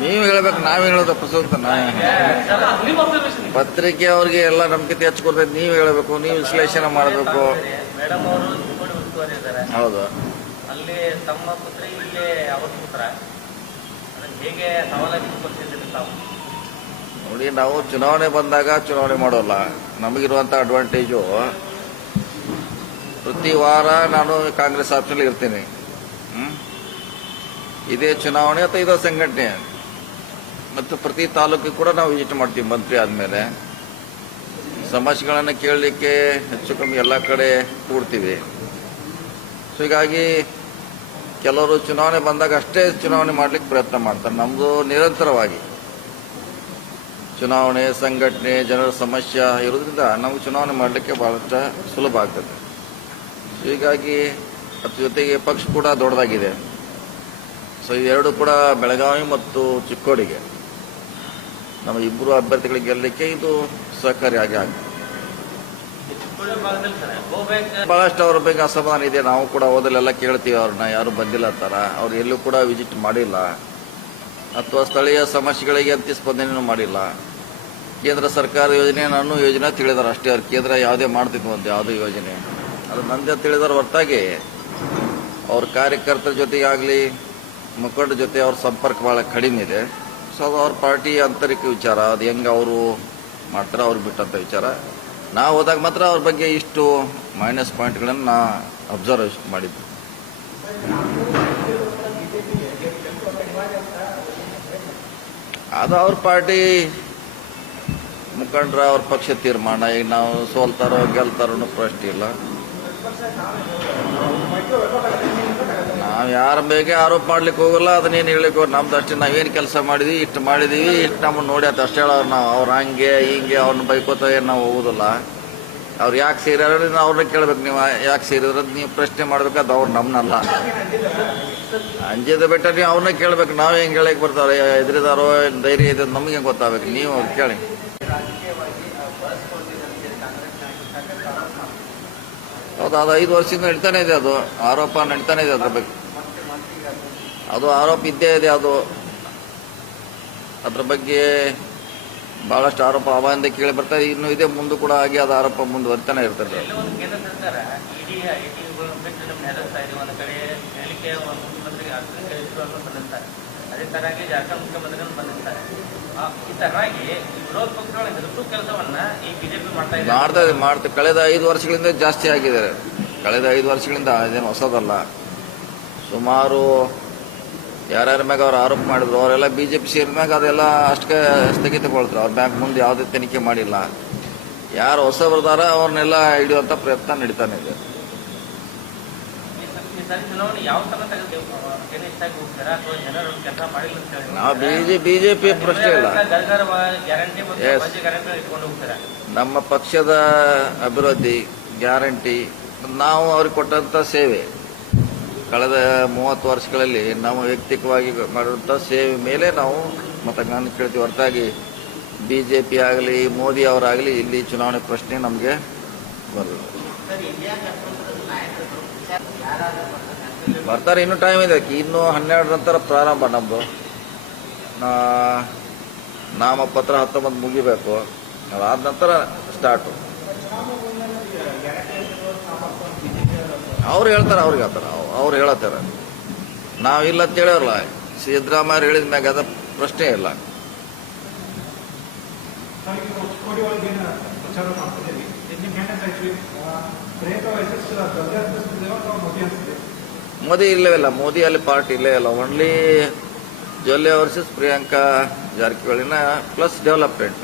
ನೀವು ಹೇಳ್ಬೇಕು, ನಾವೇ ಹೇಳೋದು ಪ್ರಸ್ತುತ ಪತ್ರಿಕೆ ಅವ್ರಿಗೆ ಎಲ್ಲ ನಂಬಿಕೆ ಹಚ್ಕೊಡ್ತೈತೆ. ನೀವು ಹೇಳಬೇಕು, ನೀವು ವಿಶ್ಲೇಷಣೆ ಮಾಡಬೇಕು. ಮೇಡಮ್ ಅವರು ಉಸ್ತುವಾರಿ ಇದ್ದಾರೆ. ಹೌದು, ಅಲ್ಲಿ ತಮ್ಮ ಪುತ್ರ ಇಲ್ಲಿ ಅವ್ರ ಪುತ್ರ ಹೇಗೆ ಸವಾಲಾಗಿ ಕೊಡ್ತಿದ್ದೀರಿ ತಾವು? ನೋಡಿ, ನಾವು ಚುನಾವಣೆ ಬಂದಾಗ ಚುನಾವಣೆ ಮಾಡೋಲ್ಲ. ನಮಗಿರುವಂಥ ಅಡ್ವಾಂಟೇಜು, ಪ್ರತಿ ವಾರ ನಾನು ಕಾಂಗ್ರೆಸ್ ಆಫೀಸಲ್ಲಿ ಇರ್ತೀನಿ. ಇದೇ ಚುನಾವಣೆ ಅಥವಾ ಇದೇ ಸಂಘಟನೆ, ಮತ್ತು ಪ್ರತಿ ತಾಲೂಕಿಗೆ ಕೂಡ ನಾವು ವಿಸಿಟ್ ಮಾಡ್ತೀವಿ. ಮಂತ್ರಿ ಆದಮೇಲೆ ಸಮಸ್ಯೆಗಳನ್ನು ಕೇಳಲಿಕ್ಕೆ ಹೆಚ್ಚು ಕಮ್ಮಿ ಎಲ್ಲ ಕಡೆ ಕೂಡ್ತೀವಿ. ಸೊ ಹೀಗಾಗಿ ಕೆಲವರು ಚುನಾವಣೆ ಬಂದಾಗ ಅಷ್ಟೇ ಚುನಾವಣೆ ಮಾಡಲಿಕ್ಕೆ ಪ್ರಯತ್ನ ಮಾಡ್ತಾರೆ. ನಮ್ಮದು ನಿರಂತರವಾಗಿ ಚುನಾವಣೆ, ಸಂಘಟನೆ, ಜನರ ಸಮಸ್ಯೆ ಇರೋದ್ರಿಂದ ನಮಗೆ ಚುನಾವಣೆ ಮಾಡಲಿಕ್ಕೆ ಭಾಳಷ್ಟು ಸುಲಭ ಆಗ್ತದೆ. ಹೀಗಾಗಿ ಅದ್ರ ಜೊತೆಗೆ ಪಕ್ಷ ಕೂಡ ದೊಡ್ಡದಾಗಿದೆ. ಸೊ ಇವೆರಡು ಕೂಡ ಬೆಳಗಾವಿ ಮತ್ತು ಚಿಕ್ಕೋಡಿಗೆ ನಮ್ಮ ಇಬ್ಬರು ಅಭ್ಯರ್ಥಿಗಳಿಗೆ ಗೆಲ್ಲಲಿಕ್ಕೆ ಇದು ಸಹಕಾರಿಯಾಗಿ ಆಗ್ತದೆ. ಬಹಳಷ್ಟು ಅವ್ರ ಬಗ್ಗೆ ಅಸಮಾಧಾನ ಇದೆ. ನಾವು ಕೂಡ ಓದಲೆಲ್ಲ ಕೇಳ್ತೀವಿ, ಅವ್ರನ್ನ ಯಾರು ಬಂದಿಲ್ಲ ಅಂತಾರ. ಅವ್ರು ಎಲ್ಲೂ ಕೂಡ ವಿಸಿಟ್ ಮಾಡಿಲ್ಲ, ಅಥವಾ ಸ್ಥಳೀಯ ಸಮಸ್ಯೆಗಳಿಗೆ ಅಂತಿ ಸ್ಪಂದನೆಯೂ ಮಾಡಿಲ್ಲ. ಕೇಂದ್ರ ಸರ್ಕಾರ ಯೋಜನೆ ನಾನು ಯೋಜನೆ ತಿಳಿದಾರೆ ಅಷ್ಟೇ. ಅವ್ರು ಕೇಂದ್ರ ಯಾವುದೇ ಮಾಡ್ತಿದ್ವು ಅಂತ ಯಾವುದೇ ಯೋಜನೆ ಅದು ನಂದೇ ತಿಳಿದಾರ ಹೊರತಾಗಿ ಅವ್ರ ಕಾರ್ಯಕರ್ತರ ಜೊತೆಗಾಗಲಿ ಮುಖಂಡರ ಜೊತೆ ಅವ್ರ ಸಂಪರ್ಕ ಭಾಳ ಕಡಿಮೆ ಇದೆ. ಸೊ ಅದು ಅವ್ರ ಪಾರ್ಟಿ ಆಂತರಿಕ ವಿಚಾರ. ಅದು ಹೆಂಗೆ ಅವರು ಮಾಡ್ತಾರೆ ಅವ್ರಿಗೆ ಬಿಟ್ಟಂಥ ವಿಚಾರ. ನಾವು ಹೋದಾಗ ಮಾತ್ರ ಅವ್ರ ಬಗ್ಗೆ ಇಷ್ಟು ಮೈನಸ್ ಪಾಯಿಂಟ್ಗಳನ್ನು ನಾ ಅಬ್ಸರ್ವ್ ಮಾಡಿದ್ದೆ. ಅದು ಅವ್ರ ಪಾರ್ಟಿ ಮುಖಂಡರ ಅವ್ರ ಪಕ್ಷ ತೀರ್ಮಾನ. ಈಗ ನಾವು ಸೋಲ್ತಾರೋ ಗೆಲ್ತಾರೋ ಅನ್ನೋ ಪ್ರಶ್ನೆ ಇಲ್ಲ. ನಾವು ಯಾರ ಬಗ್ಗೆ ಆರೋಪ ಮಾಡ್ಲಿಕ್ಕೆ ಹೋಗಲ್ಲ, ಅದನ್ನೇನು ಹೇಳಿಕ್ಕೆ ಹೋಗಿ ನಮ್ದು ಅಷ್ಟೇ. ನಾವೇನು ಕೆಲಸ ಮಾಡಿದ್ವಿ, ಇಷ್ಟು ಮಾಡಿದೀವಿ, ಇಷ್ಟು ನಮ್ಮನ್ನು ನೋಡಿ ಅಂತ ಅಷ್ಟೇ ಹೇಳೋರು ನಾವು. ಅವ್ರು ಹಂಗೆ ಹಿಂಗೆ ಅವ್ರನ್ನ ಬೈಕೋತ ಏನು ನಾವು ಹೋಗೋದಿಲ್ಲ. ಅವ್ರು ಯಾಕೆ ಸೇರ್ಯಾರ ಅವ್ರನ್ನ ಕೇಳ್ಬೇಕು. ನೀವು ಯಾಕೆ ಸೇರಿದ್ರೆ ನೀವು ಪ್ರಶ್ನೆ ಮಾಡ್ಬೇಕಾದ್ರೆ ಅವ್ರು ನಮ್ಮನ್ನಲ್ಲ. ಅಂಜದ ಬೆಟ್ಟ ನೀವು ಅವ್ರನ್ನ ಕೇಳ್ಬೇಕು. ನಾವು ಹೆಂಗೆ ಹೇಳಕ್ಕೆ ಬರ್ತಾರೆ, ಎದುರಿದಾರೋ ಧೈರ್ಯ ಇದೆ ನಮಗೆ ಗೊತ್ತಾಗಬೇಕು. ನೀವು ಅವ್ರು ಕೇಳಿ. ಹೌದು, ಅದು 5 ವರ್ಷದಿಂದ ನಡೀತಾನೆ ಇದೆ. ಅದು ಆರೋಪ ನಡೀತಾನೆ ಇದೆ. ಅದ್ರ ಬಗ್ಗೆ ಅದು ಆರೋಪ ಇದ್ದೇ ಇದೆ. ಅದು ಅದ್ರ ಬಗ್ಗೆ ಬಹಳಷ್ಟು ಆರೋಪ ಅವಾಗಿಂದ ಕೇಳಿ ಬರ್ತಾರೆ. ಇನ್ನು ಇದೆ, ಮುಂದೆ ಕೂಡ ಹಾಗೆ ಅದು ಆರೋಪ ಮುಂದುವರಿತಾನೆ ಇರ್ತದೆ. ಅದೇ ತರಹಾಗಿ ಜಾರ್ಖಂಡ್ ಮುಖ್ಯಮಂತ್ರಿಗಳು ಬಂದಿರ್ತಾರೆ. ಈ ತರಹಾಗಿ ವಿರೋಧ ಪಕ್ಷಗಳ ಹೆಸರು ಕೆಲಸವನ್ನ ಈ ಬಿಜೆಪಿ ಮಾಡ್ತಾ ಕಳೆದ 5 ವರ್ಷಗಳಿಂದ ಜಾಸ್ತಿ ಆಗಿದ್ದಾರೆ. ಕಳೆದ 5 ವರ್ಷಗಳಿಂದ ಇದೇನು ಹೊಸದಲ್ಲ. ಸುಮಾರು ಯಾರ್ಯಾರ ಮ್ಯಾಗ ಅವ್ರು ಆರೋಪ ಮಾಡಿದ್ರು ಅವರೆಲ್ಲ ಬಿಜೆಪಿ ಸೇರಿದ್ಮ್ಯಾಗ ಅದೆಲ್ಲ ಅಷ್ಟಕ್ಕೆ ಸ್ಥಗಿತಗೊಳ್ತಾರೆ. ಅವ್ರ ಬ್ಯಾಂಕ್ ಮುಂದೆ ಯಾವುದೇ ತನಿಖೆ ಮಾಡಿಲ್ಲ. ಯಾರು ಹೊಸ ಬರ್ತಾರ ಅವ್ರನ್ನೆಲ್ಲ ಹಿಡಿಯುವಂಥ ಪ್ರಯತ್ನ ನಡೀತಾನೆ ಇದೆ. ನಾವು ಬಿಜೆಪಿ ಪ್ರಶ್ನೆ ಇಲ್ಲ. ನಮ್ಮ ಪಕ್ಷದ ಅಭಿವೃದ್ಧಿ ಗ್ಯಾರಂಟಿ, ನಾವು ಅವ್ರಿಗೆ ಕೊಟ್ಟಂಥ ಸೇವೆ, ಕಳೆದ 30 ವರ್ಷಗಳಲ್ಲಿ ನಾವು ವೈಯಕ್ತಿಕವಾಗಿ ಮಾಡಿರುವಂಥ ಸೇವೆ ಮೇಲೆ ನಾವು ಮತಗಳನ್ನು ಕೇಳ್ತೀವಿ. ಹೊರತಾಗಿ ಬಿಜೆಪಿ ಆಗಲಿ ಮೋದಿ ಅವರಾಗಲಿ ಇಲ್ಲಿ ಚುನಾವಣೆ ಪ್ರಶ್ನೆ ನಮಗೆ ಬರಲ್ಲ. ಬರ್ತಾರೆ, ಇನ್ನೂ ಟೈಮ್ ಇದೆ. ಇನ್ನು 12 ನಂತರ ಪ್ರಾರಂಭ. ನಮ್ಮದು ನಾಮಪತ್ರ 19 ಮುಗಿಬೇಕು. ಅದಾದ ನಂತರ ಸ್ಟಾರ್ಟು. ಅವ್ರು ಹೇಳ್ತಾರೆ, ಅವ್ರಿಗೆ ಹೇಳ್ತಾರೆ, ಅವ್ರು ಹೇಳತ್ತಾರೆ. ನಾವಿಲ್ಲ ಅಂತ ಹೇಳೋರಲ್ಲ. ಸಿದ್ದರಾಮಯ್ಯ ಹೇಳಿದ ಮ್ಯಾಗ ಅದ ಪ್ರಶ್ನೆ ಇಲ್ಲ. ಮೋದಿ ಇಲ್ಲವಲ್ಲ, ಮೋದಿ ಅಲ್ಲಿ ಪಾರ್ಟಿ ಇಲ್ಲೇ ಇಲ್ಲ. ಓನ್ಲಿ ಜೊಲ್ಲೆ ವರ್ಸಸ್ ಪ್ರಿಯಾಂಕಾ ಜಾರಕಿಹೊಳಿನ ಪ್ಲಸ್ ಡೆವಲಪ್ಮೆಂಟ್.